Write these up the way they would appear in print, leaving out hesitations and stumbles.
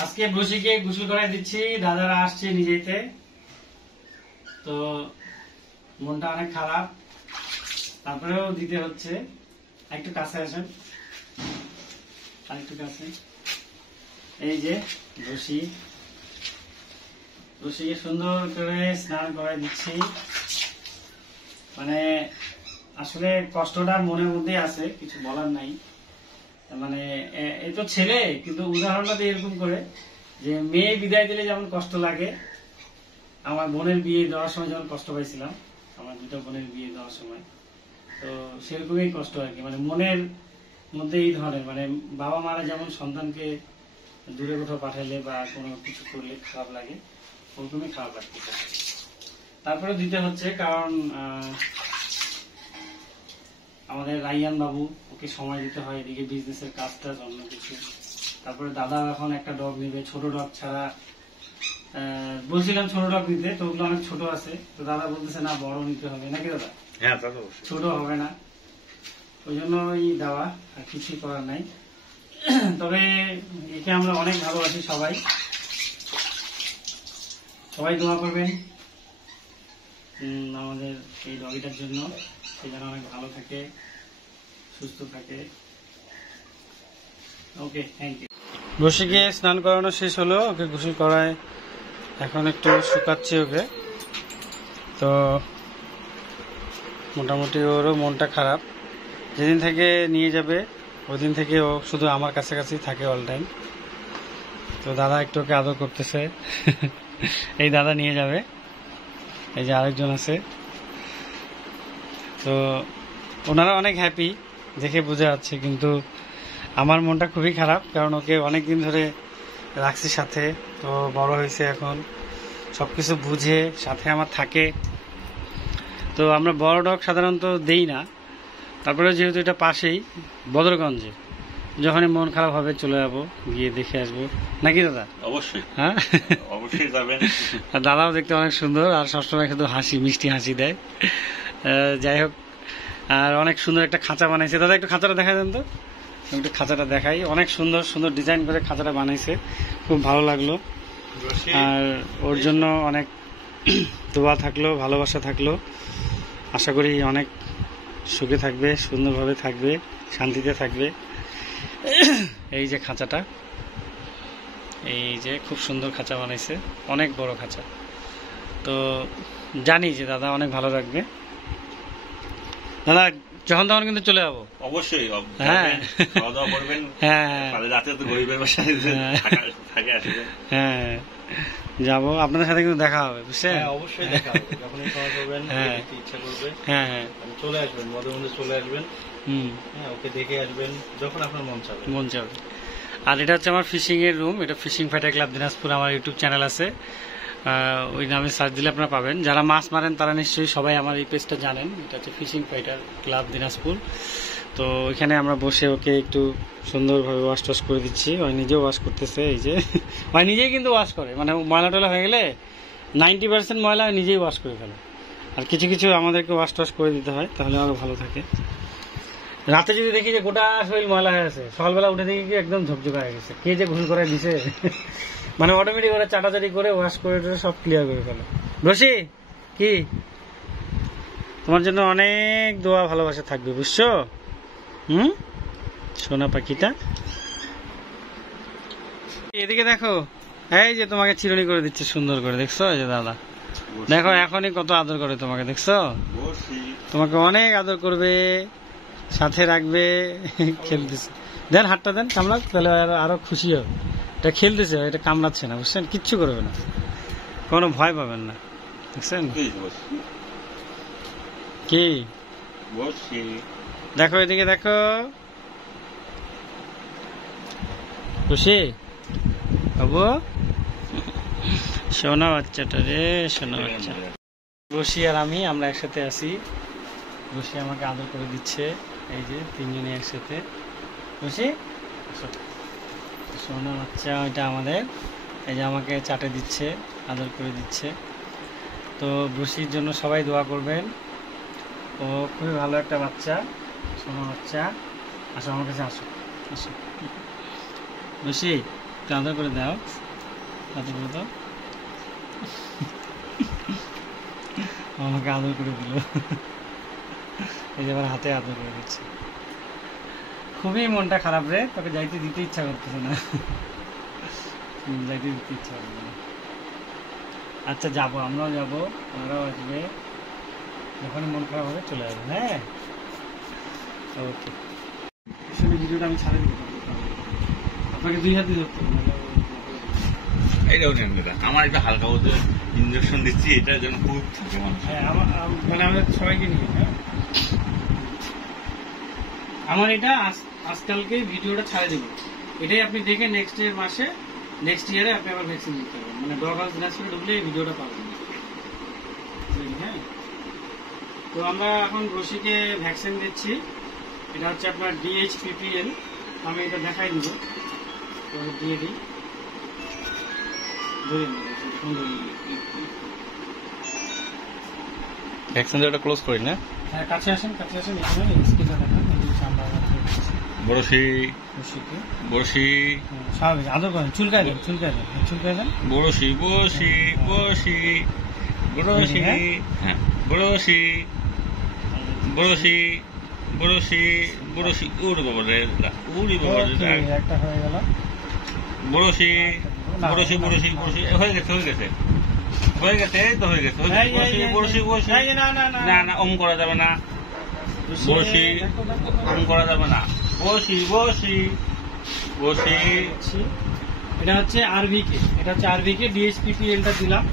আজকে বসিকে গোসল করাই দিচ্ছি, দাদারা আসছে নিজেতে, তো মনটা অনেক খারাপ, তারপরেও দিতে হচ্ছে। একটু কাছে আসেন, আরেকটু কাছে। এই যে বসিকে সুন্দর করে স্নান করাই দিচ্ছি। মানে আসলে কষ্টটা মনের মধ্যে আছে, কিছু বলার নাই। মানে এই তো ছেলে, কিন্তু উদাহরণটা এরকম করে যে মেয়ে বিদায় দিলে যেমন কষ্ট লাগে, আমার বোনের বিয়ে দেওয়ার সময় যেমন কষ্ট পাইছিলাম, আমার দুটো বোনের বিয়ে দেওয়ার সময়, তো সেরকমই কষ্ট আর কি। মানে মনের মধ্যে এই ধরনের, মানে বাবা মারা যেমন সন্তানকে দূরে কোথাও পাঠাইলে বা কোনো কিছু করলে খারাপ লাগে, ওরকমই খারাপ লাগতে থাকে। তারপরে দিতে হচ্ছে, কারণ আমাদের রাইয়ান বাবু, ওকে সময় দিতে হয়, এদিকে বিজনেসের কাজটা অন্য কিছু। তারপরে দাদা এখন একটা ডগ নেবে, ছোট ডগ ছাড়া। বলছিলাম ছোট ডগ নিতে, তো ওগুলো অনেক ছোট আছে, তো দাদা বলতেছে না বড় নিতে হবে, নাকি দাদা? হ্যাঁ, ছোট হবে না, ওই জন্য ওই দেওয়া, আর কিছুই করার নাই। তবে একে আমরা অনেক ভালোবাসি, সবাই দোয়া করবেন আমাদের এই ডগিটার জন্য, সে যেন অনেক ভালো থাকে, সুস্থ থাকে। ওকে, থ্যাংক ইউ। বসিকে স্নান করানো শেষ হলো, ওকে গোসল করায় এখন একটু শুকাচ্ছি ওকে। তো মোটামুটি ওরও মনটা খারাপ, যেদিন থেকে নিয়ে যাবে ওই দিন থেকে ও শুধু আমার কাছাকাছি থাকে অল টাইম। তো দাদা একটু ওকে আদর করতেছে। এই দাদা নিয়ে যাবে, এই যে আরেকজন আছে, তো ওনারা অনেক হ্যাপি, দেখে বোঝা যাচ্ছে। কিন্তু আমার মনটা খুবই খারাপ, কারণ ওকে অনেক দিন ধরে রাখছি সাথে, তো বড় হয়েছে এখন, সবকিছু বুঝে সাথে আমার থাকে। তো আমরা বড় ডগ সাধারণত দেই না, তারপরে যেহেতু এটা পাশেই বদরগঞ্জে, যখনই মন খারাপ হবে চলে যাবো, গিয়ে দেখে আসবো, নাকি দাদা? অবশ্যই, হ্যাঁ, অবশ্যই যাবেন। আর দাদাও দেখতে অনেক সুন্দর, আর সবসময় শুধু মিষ্টি হাসি দেয়। যাই হোক, আর অনেক সুন্দর একটা খাঁচা বানাইছে। দাদা একটু খাঁচাটা দেখা দেন তো, একটু খাঁচাটা দেখাই। অনেক সুন্দর সুন্দর ডিজাইন করে খাঁচাটা বানাইছে, খুব ভালো লাগলো। আর ওর জন্য অনেক দোয়া থাকলো, ভালোবাসা থাকলো। আশা করি অনেক সুখে থাকবে, সুন্দরভাবে থাকবে, শান্তিতে থাকবে। এই যে খাঁচাটা, এই যে খুব সুন্দর খাঁচা বানাইছে, অনেক বড় খাঁচা। তো জানি যে দাদা অনেক ভালো রাখবে। দাদা যখন তখন কিন্তু চলে যাবো, অবশ্যই। হ্যাঁ, খাওয়া দাওয়া করবেন, হ্যাঁ, রাতে তো গরিবের বাসায় থাকে আসবে। হ্যাঁ, যাবো, আপনাদের সাথে কিন্তু দেখা হবে, বুঝছেন? অবশ্যই দেখা হবে, যখনই সময় করবেন, হ্যাঁ, ইচ্ছা করবে, হ্যাঁ, হ্যাঁ, চলে আসবেন, মধ্যে চলে আসবেন। হ্যাঁ, ওকে দেখে আসবেন যখন আপনার মন চাবে। আর এটা হচ্ছে আমার ফিশিং এর রুম, এটা ফিশিং ফাইটার ক্লাব দিনাজপুর, আমার ইউটিউব চ্যানেল আছে, ওই নামে সার্চ দিলে আপনারা পাবেন। যারা মাছ মারেন তারা নিশ্চয়ই সবাই আমার এই পেজটা জানেন, এটা হচ্ছে ফিশিং ফাইটার ক্লাব দিনাজপুর। তো এখানে আমরা বসে ওকে একটু সুন্দরভাবে ওয়াশ টাশ করে দিচ্ছি, ওই নিজেও ওয়াশ করতেছে। এই যে ওই নিজেই কিন্তু ওয়াশ করে, মানে ময়লা টয়লা হয়ে গেলে 90% ময়লা নিজেই ওয়াশ করে ফেলে, আর কিছু কিছু আমাদেরকে ওয়াশ টাশ করে দিতে হয়, তাহলে আরো ভালো থাকে। রাতে যদি দেখি যে গোটা শরীর ময়লা হয়ে আছে, সকালবেলা উঠে দেখি কি একদম ঝকঝকা হয়ে গেছে, কে যে গোসল করে দিছে। মানে অটোমেটিক ওরা চাটাচাটি করে ওয়াশ করে সব ক্লিয়ার করে ফেলে। বসি কি, তোমার জন্য অনেক দোয়া ভালোবাসা থাকবে, বুঝছো? সোনা পাখিটা এদিকে দেখো, এই যে তোমাকে চিরুনি করে দিচ্ছে সুন্দর করে, দেখছো? এই যে দাদা দেখো এখনই কত আদর করে তোমাকে, দেখছো? তোমাকে অনেক আদর করবে, সাথে রাখবে, খেলতেছে। দেন হাতটা দেন, কামড়াক, তাহলে আরো খুশি হবে। এটা খেলতেছে, এটা কামড়াচ্ছে না, বুঝছেন? কিচ্ছু করবে না, কোনো ভয় পাবেন না, দেখছেন? কি দেখো, এদিকে দেখো, খুশি বাবু, সোনা বাচ্চাটা রে, সোনা বাচ্চা। বসি আর আমরা একসাথে আছি, বসি আমাকে আদর করে দিচ্ছে, এই যে তিনজনে একসাথে। বসি সোনা বাচ্চা ওইটা আমাদের, এই যে আমাকে চাটে দিচ্ছে, আদর করে দিচ্ছে। তো বসির জন্য সবাই দোয়া করবেন, ও খুবই ভালো একটা বাচ্চা, সোনা বাচ্চা। আসো আমার কাছে, আসো আসো বসি। আদর করে দাও, আদর করে দাও। আমাকে আদর করে দিল, এই যে আবার হাতে আদর করে দিচ্ছে। খুবই মনটা খারাপ রে, তোকে যাইতে দিতে ইচ্ছা করতেছে না, যাইতে দিতে ইচ্ছা করবে না। আচ্ছা যাবো, আমরাও যাবো, আমরাও আসবে, যখনই মন খারাপ হবে চলে যাবে। হ্যাঁ ওকে, আসলে ভিডিওটা আমি ছাড়ে দিতে পারবো, আপনাকে 2 হাত দিয়ে ধরতে হবে। এইটাও নেন দাদা, আমার একটা হালকা বলতে ইঞ্জেকশন দিচ্ছি, এটা যেন খুব থাকে মানুষ। হ্যাঁ মানে আমরা সবাইকে নিয়ে, হ্যাঁ আমার এটা আজকালকে ভিডিওটা ছাড়ে দেবো, এটাই আপনি দেখে নেক্সট মাসে, নেক্সট ইয়ারে আপনি আবার ভ্যাকসিন দিতে পারবেন। মানে ডগ হাউস দিনাজপুরে ঢুকলে এই ভিডিওটা পাবেন। হ্যাঁ, তো আমরা এখন রশিকে ভ্যাকসিন দিচ্ছি। এটা হচ্ছে আপনার DHPPL, আমি এটা দেখাই দিব, তো দিয়ে দিই, ভ্যাকসিন দেওয়াটা ক্লোজ করি না। হ্যাঁ কাছে আসেন, কাছে আসেন, এখানে স্কিনটা দেখান, আমরা বড়শি রশিকে বড়শি স্বাভাবিক আদর করেন, চুলকায় দেন, চুলকায় দেন, চুলকায় দেন। বড়শি বড়শি বড়শি বড়শি, হ্যাঁ বড়শি বড়শি বড়শি বড়শি, উড়ে বাবা রে, উড়ি বাবা রে, একটা হয়ে গেল। বড়শি বড়শি বড়শি বড়শি, হয়ে গেছে হয়ে গেছে হয়ে গেছে, এই তো হয়ে গেছে। বড়শি বড়শি, না না ওম করা যাবে না, বড়শি ওম করা যাবে না, বড়শি বড়শি বড়শি। এটা হচ্ছে RVK, এটা হচ্ছে RVK, DHPPL-টা দিলাম,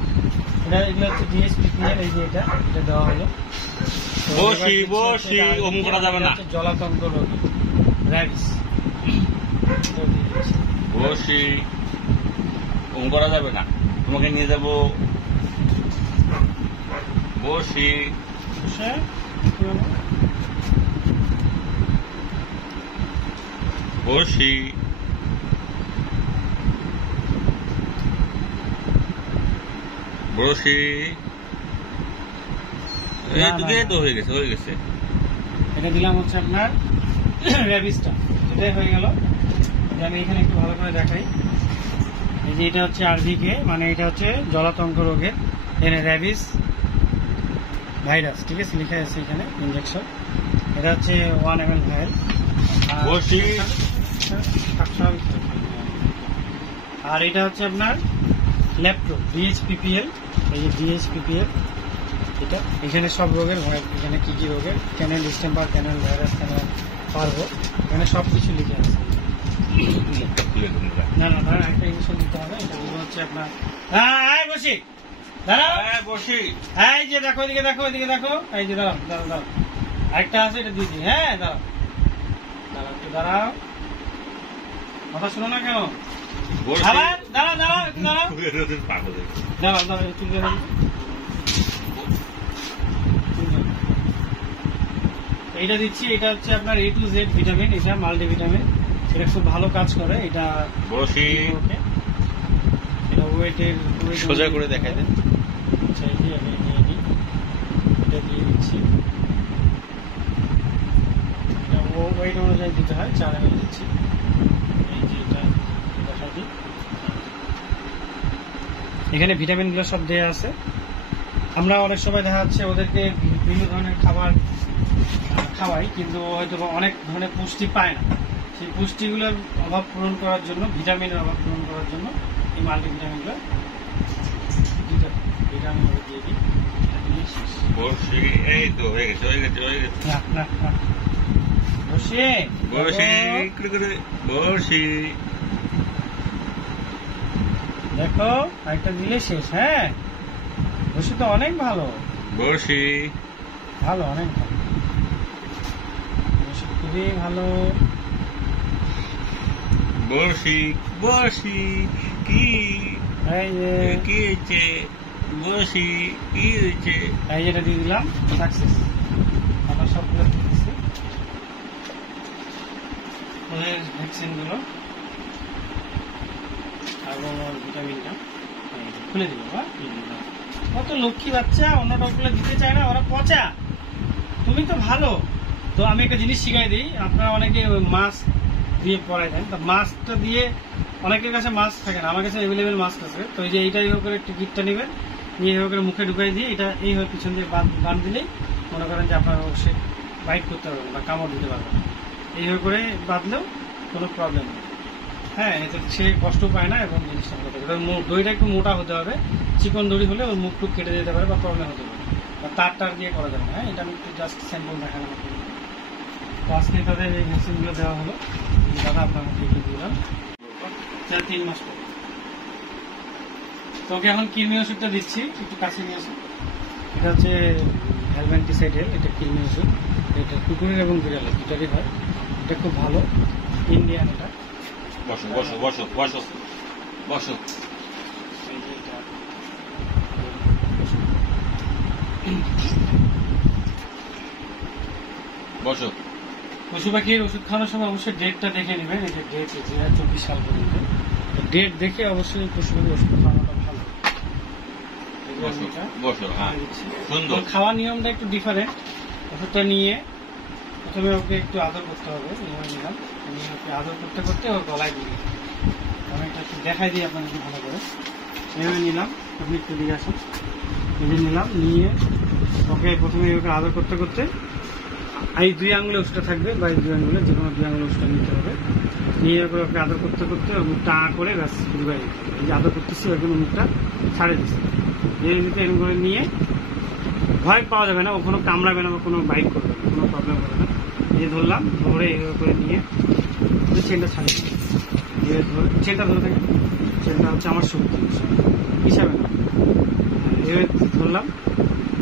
এটা এগুলো হচ্ছে DHPPL, এই যে এটা দেওয়া হলো। বড়শি বড়শি ওম করা যাবে না, জলাতঙ্ক রোগী র্যাবিস, বড়শি ওম করা যাবে না, তোমাকে নিয়ে যাবো বড়শি। বড়শি বড়শি, এই তো হয়ে গেছে হয়ে গেছে। এটা দিলাম হচ্ছে আপনার র্যাবিসটা, এটাই হয়ে গেল। আমি এখানে একটু ভালো করে দেখাই, এই যে এটা হচ্ছে RVK, মানে এটা হচ্ছে জলাতঙ্ক রোগের র্যাবিস ভাইরাস, ঠিক আছে, লেখা আছে এখানে ইঞ্জেকশন। এটা হচ্ছে 1 ml ভাইল। আর এটা হচ্ছে আপনার ল্যাপটো DHPPL, এই যে DHPPL, এটা এখানে সব রোগের, এখানে কি কি রোগের, ক্যানেল ডিস্টেম্পার, ক্যানেল ভাইরাস, ক্যানেল পারবো, এখানে সব কিছু লিখে আছে। না না ধরেন একটা ইঞ্জেকশন দিতে হবে, এটা হচ্ছে আপনার, হ্যাঁ বসি দাঁড়াও, বসি, এই যে দেখো, এদিকে দেখো, এদিকে দেখো, এই যে দাঁড়াও দাঁড়াও দাঁড়াও, আরেকটা আছে, এটা দিয়ে দিই। হ্যাঁ দাঁড়াও দাঁড়াও একটু দাঁড়াও, কথা শোনো না কেন, আবার দাঁড়াও দাঁড়াও একটু দাঁড়াও, দাঁড়াও দাঁড়াও একটু দাঁড়াও। এইটা দিচ্ছি, এটা হচ্ছে আপনার A to Z ভিটামিন, এটা মাল্টিভিটামিন, এটা খুব ভালো কাজ করে। এটা এটা ওয়েটের সোজা করে দেখাই দেন। আচ্ছা এই যে আমি নিয়ে নিই, এটা দিয়ে দিচ্ছি, এটা ওয়েট অনুযায়ী দিতে হয়, 4 ml দিচ্ছি। এই যে এটা দেখাই দিই, এখানে ভিটামিনগুলো সব দেওয়া আছে। আমরা অনেক সময় দেখা যাচ্ছে ওদেরকে বিভিন্ন ধরনের খাবার খাওয়াই, কিন্তু হয়তো অনেক ধরনের পুষ্টি পায় না, সেই পুষ্টিগুলোর অভাব পূরণ করার জন্য, ভিটামিনের অভাব পূরণ করার জন্য এই মাল্টিভিটামিনগুলো দিতে হবে। ভিটামিন দিয়ে দিই, বড়শি, এই তো হয়ে গেছে হয়ে গেছে হয়ে গেছে। বসে বড়শি বড়শি, দেখো আরেকটা দিলে শেষ। হ্যাঁ বসে তো অনেক ভালো, বড়শি ভালো, অনেক ভালো, বসে খুবই ভালো। বড়শি বড়শি কি এই যে কি হয়েছে, বড়শি কি হয়েছে, এই যেটা দিয়ে দিলাম, সাকসেস। আমরা সবগুলো দিয়ে দিচ্ছি ওদের ভ্যাকসিনগুলো এবং ভিটামিনটা খুলে দিল। কত লক্ষ্মী বাচ্চা, অন্য ডগগুলো দিতে চায় না, ওরা পচা। তুমি তো ভালো। তো আমি একটা জিনিস শিখাই দিই, আপনারা অনেকে মাছ দিয়ে পরাই দেন। তো মাস্কটা দিয়ে অনেকের কাছে মাস্ক থাকে না, আমার কাছে অ্যাভেলেবেল মাস্ক আছে। তো এই যে এইটা এইভাবে করে টিকিটটা নেবেন, নিয়ে এইভাবে করে মুখে ঢুকাই দিয়ে এটা এইভাবে পিছন দিয়ে বান দিলেই মনে করেন যে আপনার অবশ্যই বাইট করতে পারবেন বা কামড় দিতে পারবেন। এইভাবে করে বাঁধলেও কোনো প্রবলেম নেই। হ্যাঁ, এতে সে কষ্ট পায় না এবং জিনিসটা ভালো থাকে। দড়িটা একটু মোটা হতে হবে, চিকন দড়ি হলে ওর মুখ টুক কেটে যেতে পারে বা প্রবলেম হতে পারে, বা তার দিয়ে করা যাবে না। হ্যাঁ, এটা আমি একটু জাস্ট স্যাম্পল দেখালাম। তো আজকে তাদের এই ভ্যাকসিনগুলো দেওয়া হলো, দাদা আপনার মধ্যে দিলাম 3 মাস পরে। তো ওকে এখন কৃমি ওষুধটা দিচ্ছি, একটু কাছে নিয়ে আসুন। এটা হচ্ছে অ্যালভেন্টিসাইডেল, এটা কৃমি ওষুধ। এটা কুকুরের এবং বিড়ালের দুটারই হয়। এটা খুব ভালো, ইন্ডিয়ান। এটা বসো বসো বসো বসো বসো। বসো। পশু পাখির ওষুধ খাওয়ানোর সময় অবশ্যই ডেটটা দেখে নেবেন। এই যে ডেট 2024 সাল পর্যন্ত, ডেট দেখে অবশ্যই পশু পাখির ওষুধ খাওয়ানোটা ভালো। খাওয়ার নিয়মটা একটু ডিফারেন্ট। ওষুধটা নিয়ে প্রথমে ওকে একটু আদর করতে হবে, নিলাম। ওকে আদর করতে করতে ওর গলায় দিয়ে আমি এটা একটু দেখাই দিই আপনাকে ভালো করে। এভাবে নিলাম, আপনি একটু দিয়ে আসুন। এভাবে নিলাম, নিয়ে ওকে প্রথমে ওকে আদর করতে করতে এই 2 আঙুলে ওষুধটা থাকবে, বা এই 2 আঙুলে যে কোনো 2 আঙুলে ওষুধটা নিতে হবে। নিয়ে ওকে আদর করতে করতে ওর মুখটা করে ব্যাস ঘুরবাই দিতে হবে। এই যে আদর করতেছি ওই জন্য মুখটা ছাড়ে দিচ্ছি। এরকম করে নিয়ে ভয় পাওয়া যাবে না, ও কোনো কামড়াবে না বা কোনো বাইট করবে না, কোনো প্রবলেম হবে না। এই ধরলাম, ধরে এইভাবে করে নিয়ে চেনটা ছাড়িয়ে দিই। চেনটা ধরে থাকে, চেনটা হচ্ছে আমার শক্তি হিসাবে না। এভাবে ধরলাম,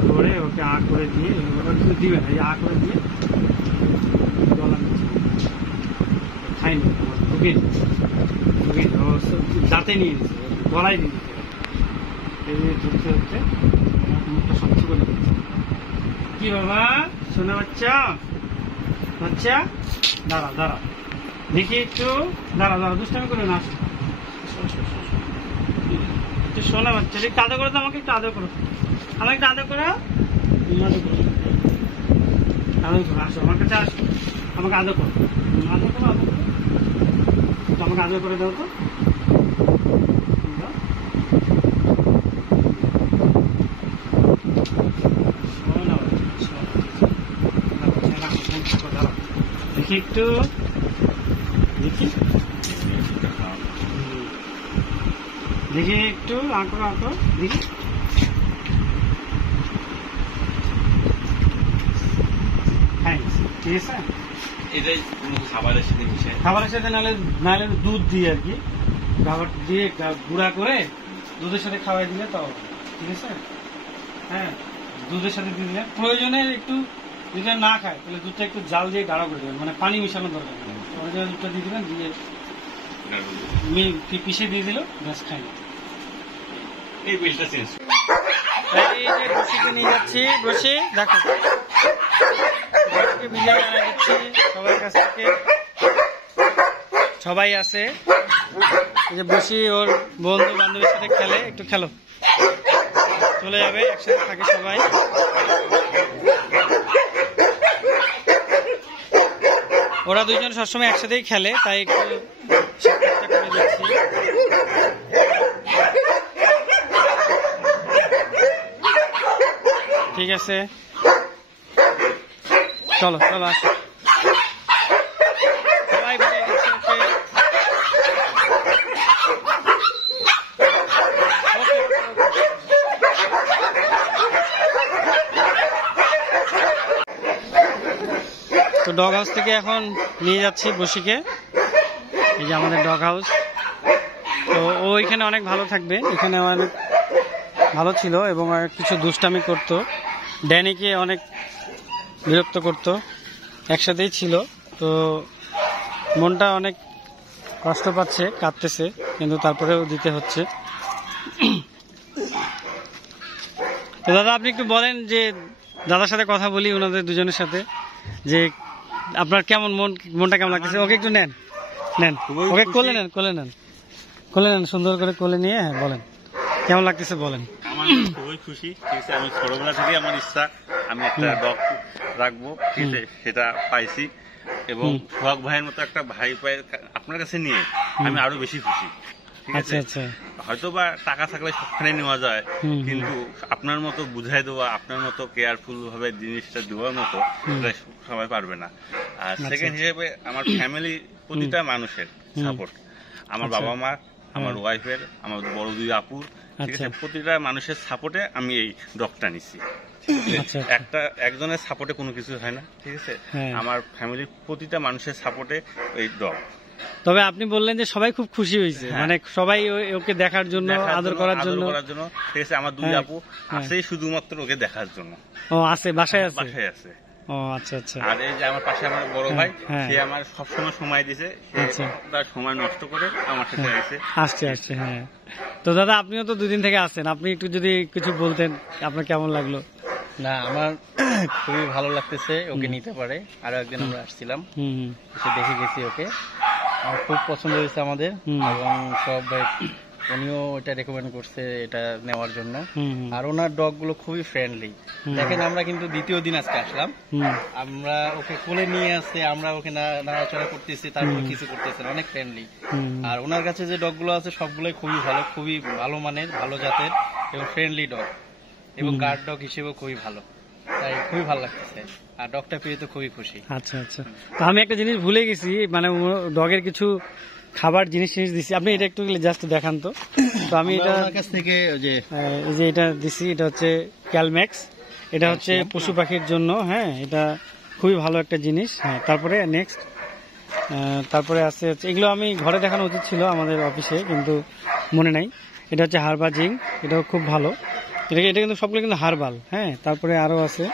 ধরে ওকে করে দিয়ে কিন্তু দিবে না, এই করে দিয়ে গলা খাইনি, ঢুকিয়ে দাঁতে নিয়ে নিচ্ছে, গলায় দিয়ে দিতে হবে। এই ধরতে ধরতে মুখটা শক্ত করে দিচ্ছে। কি বাবা, শোনা বাচ্চা বাচ্চা, দাঁড়া দাঁড়া দেখি একটু, দাঁড়া দাঁড়া, দুষ্টামি করে না, একটু শোনা বাচ্চা, একটু আদর করো তো, আমাকে একটু আদর করো, আমাকে একটু আদর করো, আদর করো, আদর করো, আসো আমার কাছে, আসো আমাকে আদর করো, আদর করো, আদর করো, আমাকে আদর করে দাও তো। দেখি একটু, দেখি দেখি একটু, আঁকো আঁকো দেখি। ঠিক আছে, এটাই খাবারের সাথে মিশে, খাবারের সাথে নাহলে দুধ দিয়ে আর কি, খাবার দিয়ে গুঁড়া করে দুধের সাথে খাওয়াই দিলে তাও ঠিক আছে। হ্যাঁ, দুধের সাথে দিয়ে দিলে, প্রয়োজনে একটু যদি না খায় তাহলে দুধটা একটু জাল দিয়ে গাঢ় করে দেবেন, মানে পানি মিশানো দরকার নেই। দুধটা দিয়ে দিবেন, দিয়ে পিষে দিয়ে দিল, ব্যাস খাই। এই পিসটা চেঞ্জ, এই যে বসিকে নিয়ে যাচ্ছি, বসি দেখো বিদায় জানা দিচ্ছি সবার কাছ থেকে। সবাই আছে, যে বসি ওর বন্ধু বান্ধবের সাথে খেলে, একটু খেলো, চলে যাবে, একসাথে থাকে সবাই। ওরা দুইজন সবসময় একসাথেই খেলে, তাই একটু সাক্ষাৎটা করে দিচ্ছি। ঠিক আছে, চলো চলো আসো, সবাই বিদায় দিচ্ছে। তো ডগ হাউস থেকে এখন নিয়ে যাচ্ছি বসিকে, এই যে আমাদের ডগ হাউস। তো ও এখানে অনেক ভালো থাকবে, এখানে অনেক ভালো ছিল এবং কিছু দুষ্টামি করতো, ড্যানিকে অনেক বিরক্ত করতো, একসাথেই ছিল। তো মনটা অনেক কষ্ট পাচ্ছে, কাঁদতেছে, কিন্তু তারপরেও দিতে হচ্ছে। তো দাদা আপনি একটু বলেন, যে দাদার সাথে কথা বলি ওনাদের দুজনের সাথে, যে আপনার কেমন মনটা কেমন লাগতেছে? ওকে একটু নেন, ওকে কোলে নেন, কোলে নেন সুন্দর করে কোলে নিয়ে। হ্যাঁ বলেন কেমন লাগতেছে, বলেন। আমার খুবই খুশি, ঠিক আছে। আমি ছোটবেলা থেকে আমার ইচ্ছা আমি একটা ডগ রাখবো, ঠিক আছে, সেটা পাইছি। এবং সোহাগ ভাইয়ের মতো একটা ভাই পাই আপনার কাছে নিয়ে আমি আরো বেশি খুশি। ঠিক আছে, হয়তো বা টাকা থাকলে সবখানে নেওয়া যায়, কিন্তু আপনার মতো বুঝাই দেওয়া, আপনার মতো কেয়ারফুল ভাবে জিনিসটা দেওয়ার মতো সবাই পারবে না। আর সেকেন্ড হিসেবে আমার ফ্যামিলি, প্রতিটা মানুষের সাপোর্ট, আমার বাবা মা, আমার ওয়াইফের, আমার বড় 2 আপুর, ঠিক আছে, প্রতিটা মানুষের সাপোর্টে আমি এই ডগটা নিছি। একজনের সাপোর্টে কোনো কিছু হয় না, ঠিক আছে, আমার ফ্যামিলির প্রতিটা মানুষের সাপোর্টে এই ডগ। তবে আপনি বললেন যে সবাই খুব খুশি হয়েছে, মানে সবাই ওকে দেখার জন্য, আদর করার জন্য, ঠিক আছে। আমার 2 আপু আছে শুধুমাত্র ওকে দেখার জন্য। ও আছে, বাসায় আছে? বাসায় আছে। ও আচ্ছা আচ্ছা। আর এই যে আমার পাশে আমার বড় ভাই, সে আমার সবসময় সময় দিছে, তার সময় নষ্ট করে আমার সাথে আসছে। হ্যাঁ, তো দাদা আপনিও তো 2 দিন থেকে আছেন, আপনি একটু যদি কিছু বলতেন আপনার কেমন লাগলো? না, আমার খুবই ভালো লাগতেছে, ওকে নিতে পারে। আরো একদিন আমরা আসছিলাম, এসে দেখে গেছি ওকে, আমার খুব পছন্দ হয়েছে আমাদের, এবং সব উনিও এটা রেকমেন্ড করছে এটা নেওয়ার জন্য। আর ওনার ডগ গুলো খুবই ফ্রেন্ডলি। দেখেন আমরা কিন্তু 2য় দিন আজকে আসলাম, আমরা ওকে কোলে নিয়ে আসছে, আমরা ওকে নাড়াচড়া করতেছি, তারপর কিছু করতেছি, অনেক ফ্রেন্ডলি। আর ওনার কাছে যে ডগ গুলো আছে সবগুলোই খুবই ভালো, খুবই ভালো মানের, ভালো জাতের এবং ফ্রেন্ডলি ডগ, এবং গার্ড ডগ হিসেবেও খুবই ভালো, তাই খুবই ভালো লাগতেছে। আর ডগটা পেয়ে তো খুবই খুশি। আচ্ছা আচ্ছা। তো আমি একটা জিনিস ভুলে গেছি, মানে ডগের কিছু খাবার জিনিস দিছি, আপনি এটা একটু জাস্ট দেখান তো। তো আমি এটা কাছ থেকে যে এটা দিছি, এটা হচ্ছে ক্যালম্যাক্স, এটা হচ্ছে পশু পাখির জন্য। হ্যাঁ, এটা খুবই ভালো একটা জিনিস। হ্যাঁ, তারপরে নেক্সট, তারপরে আছে হচ্ছে, এগুলো আমি ঘরে দেখানো উচিত ছিল আমাদের অফিসে, কিন্তু মনে নাই। এটা হচ্ছে হারবাজিং, এটাও খুব ভালো, এটা কিন্তু সবগুলো কিন্তু হারবাল। হ্যাঁ, তারপরে আরো আছে,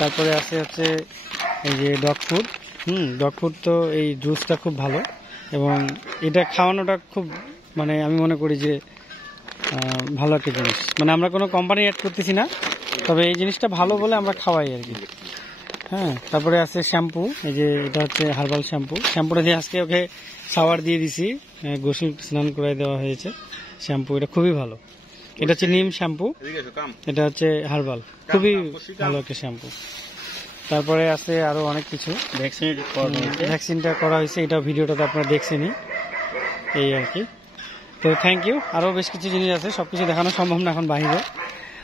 তারপরে আছে হচ্ছে এই যে ডগ ফুড। ডগ ফুড তো এই জুসটা খুব ভালো, এবং এটা খাওয়ানোটা খুব, মানে আমি মনে করি যে ভালো একটা জিনিস। মানে আমরা কোনো কোম্পানি অ্যাড করতেছি না, তবে এই জিনিসটা ভালো বলে আমরা খাওয়াই আর কি। হ্যাঁ, তারপরে আছে শ্যাম্পু, এই যে এটা হচ্ছে হার্বাল শ্যাম্পু। শ্যাম্পুটা দিয়ে আজকে ওকে শাওয়ার দিয়ে দিছি, গোসল স্নান করাই দেওয়া হয়েছে। শ্যাম্পু এটা খুবই ভালো, এটা হচ্ছে নিম শ্যাম্পু, এটা হচ্ছে হার্বাল, খুবই ভালো একটা শ্যাম্পু। তারপরে আছে আরো অনেক কিছু, ভ্যাকসিনটা করা হয়েছে, এটা ভিডিওটাতে আপনারা দেখছেনই, এই আর কি। তো থ্যাংক ইউ। আরো বেশ কিছু জিনিস আছে, সবকিছু দেখানো সম্ভব না এখন বাইরে।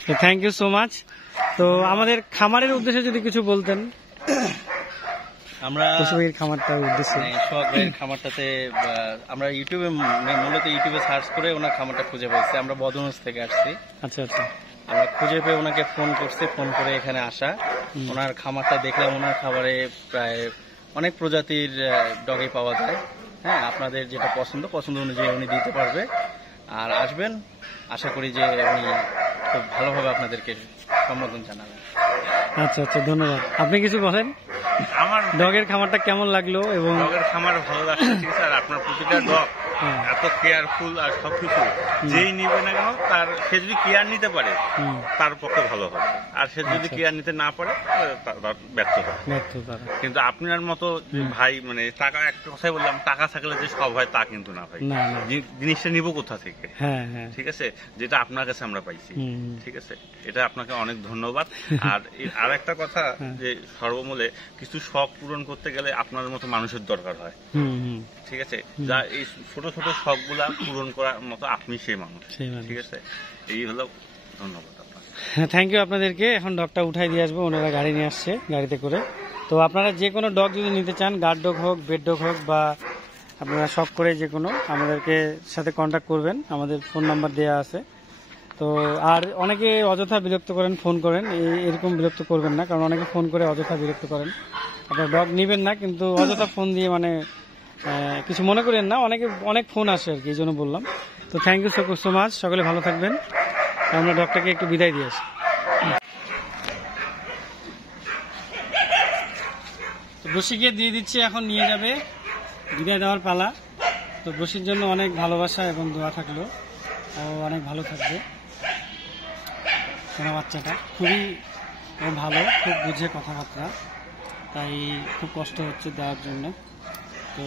তো থ্যাংক ইউ সো মাচ। তো আমাদের খামারের উদ্দেশ্যে যদি কিছু বলতেন। আমরা পশুপাখির খামারটার উদ্দেশ্যে, খামারটাতে আমরা মূলত ইউটিউবে সার্চ করে ওনার খামারটা খুঁজে পাইছি। আমরা বদনজ থেকে আসছি। আচ্ছা আচ্ছা। আমরা খুঁজে পেয়ে ওনাকে ফোন করছি, ফোন করে এখানে আসা। ওনার খামারটা দেখলাম, ওনার খাবারে প্রায় অনেক প্রজাতির ডগই পাওয়া যায়। হ্যাঁ, আপনাদের যেটা পছন্দ অনুযায়ী উনি দিতে পারবে। আর আসবেন, আশা করি যে উনি খুব ভালোভাবে আপনাদেরকে সম্বোধন জানাবেন। আচ্ছা আচ্ছা, ধন্যবাদ। আপনি কিছু বলেন, আমার ডগের খামারটা কেমন লাগলো? এবং ডগের খামার ভালো লাগছে, ঠিক আছে। আর আপনার প্রতিটা ডগ এত কেয়ারফুল, আর সবকিছু যেই নিবে না কেন, তার সে যদি কেয়ার নিতে পারে তার পক্ষে ভালো হবে, আর সে যদি কেয়ার নিতে না পারে ব্যর্থ হবে। কিন্তু আপনার মতো ভাই, মানে টাকা, একটা কথাই বললাম, টাকা থাকলে যে সব হয় তা কিন্তু না ভাই। জিনিসটা নিব কোথা থেকে, ঠিক আছে, যেটা আপনার কাছে আমরা পাইছি, ঠিক আছে, এটা আপনাকে অনেক ধন্যবাদ। আর একটা কথা, যে সর্বমূলে কিছু শখ পূরণ করতে গেলে আপনার মতো মানুষের দরকার হয়, ঠিক আছে, যা এই ছোট ছোট শখ গুলা পূরণ করার মতো আপনি সেই মানুষ, ঠিক আছে। এই হলো, ধন্যবাদ আপনাকে। থ্যাংক ইউ আপনাদেরকে। এখন ডগটা উঠাই দিয়ে আসবো, ওনারা গাড়ি নিয়ে আসছে, গাড়িতে করে। তো আপনারা যে কোনো ডগ যদি নিতে চান, গার্ড ডগ হোক, বেড ডগ হোক, বা আপনারা শখ করে যে কোনো, আমাদেরকে সাথে কন্ট্যাক্ট করবেন, আমাদের ফোন নাম্বার দেওয়া আছে। তো আর অনেকে অযথা বিরক্ত করেন, ফোন করেন, এরকম বিরক্ত করবেন না, কারণ অনেকে ফোন করে অযথা বিরক্ত করেন। আপনারা ডগ নেবেন না, কিন্তু অযথা ফোন দিয়ে মানে কিছু মনে করেন না, অনেক ফোন আসে আর কি, এই জন্য বললাম। তো থ্যাংক ইউ সো মাচ, সকলে ভালো থাকবেন। আমরা ডগটাকে একটু বিদায় দিয়ে আসি। তো বসিকে দিয়ে দিচ্ছি, এখন নিয়ে যাবে, বিদায় দেওয়ার পালা। তো বসির জন্য অনেক ভালোবাসা এবং দোয়া থাকলো, ও অনেক ভালো থাকবে। সোনা বাচ্চাটা খুবই ভালো, খুব বুঝে কথাবার্তা, তাই খুব কষ্ট হচ্ছে দেওয়ার জন্য। তো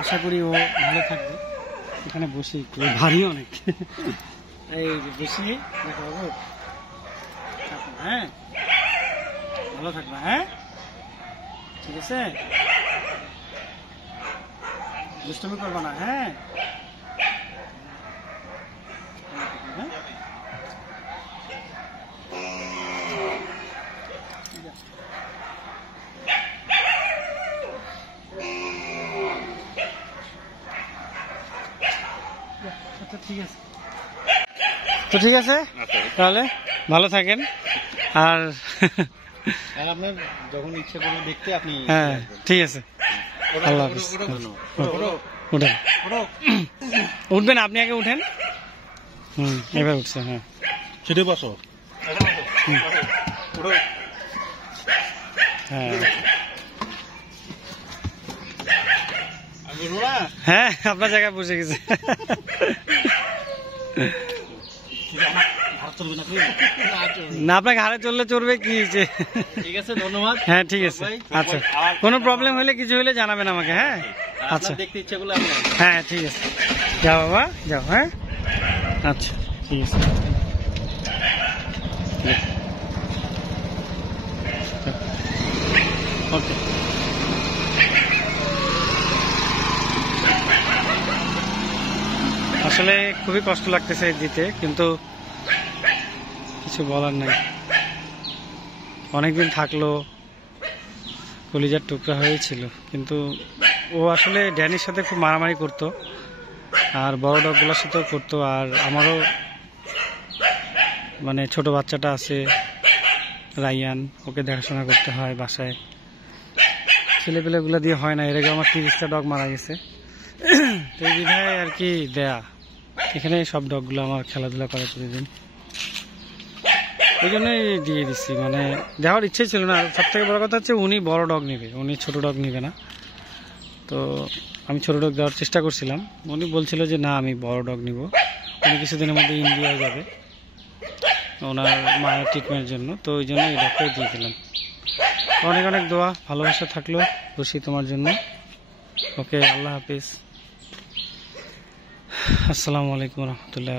আশা করি ও ভালো থাকবে। এখানে বসি, ভারী অনেক, এই বসি, হ্যাঁ ভালো থাকবে। হ্যাঁ। ঠিক আছে, দুষ্টুমি করবো না। হ্যাঁ, আচ্ছা ঠিক আছে, তো ঠিক আছে তাহলে ভালো থাকেন। আর আপনার যখন ইচ্ছা করবে দেখতে আপনি, হ্যাঁ ঠিক আছে, আল্লাহ হাফিজ। উঠেন, উঠবেন আপনি, আগে উঠেন। এবার উঠছে। হ্যাঁ ছুটে বসো। হ্যাঁ হ্যাঁ, আপনার জায়গায় বসে গেছে। না, আপনার ঘাড়ে চললে চড়বে কি? ঠিক আছে, ধন্যবাদ। হ্যাঁ ঠিক আছে, আচ্ছা কোনো প্রবলেম হলে কিছু হলে জানাবেন আমাকে। হ্যাঁ আচ্ছা, দেখতে ইচ্ছা করলে হ্যাঁ ঠিক আছে, যাও বাবা যাও। হ্যাঁ আচ্ছা ঠিক আছে। ওকে, আসলে খুবই কষ্ট লাগতেছে দিতে, কিন্তু কিছু বলার নাই। অনেকদিন থাকলো, কলিজার টুকরা হয়েছিল, কিন্তু ও আসলে ড্যানির সাথে খুব মারামারি করতো, আর বড় ডগগুলোর সাথেও করতো। আর আমারও মানে ছোট বাচ্চাটা আছে রাইয়ান, ওকে দেখাশোনা করতে হয় বাসায়, ছেলেপেলেগুলো দিয়ে হয় না। এর আগে আমার 30টা ডগ মারা গেছে, তো এই বিধায় আর কি দেয়া। এখানে সব ডগগুলো আমার খেলাধুলা করে প্রতিদিন, ওই জন্যই দিয়ে দিচ্ছি। মানে দেওয়ার ইচ্ছে ছিল না। সব থেকে বড় কথা হচ্ছে উনি বড় ডগ নেবে, উনি ছোট ডগ নেবে না। তো আমি ছোট ডগ দেওয়ার চেষ্টা করছিলাম, উনি বলছিল যে না আমি বড় ডগ নিব। উনি কিছুদিনের মধ্যে ইন্ডিয়ায় যাবে ওনার মায়ের ট্রিটমেন্টের জন্য, তো ওই জন্য এই ডগটাই দিয়ে দিলাম। অনেক অনেক দোয়া ভালোবাসা থাকলো খুশি তোমার জন্য। ওকে, আল্লাহ হাফিজ, আসসালামু আলাইকুম রহমতুল্লাহ।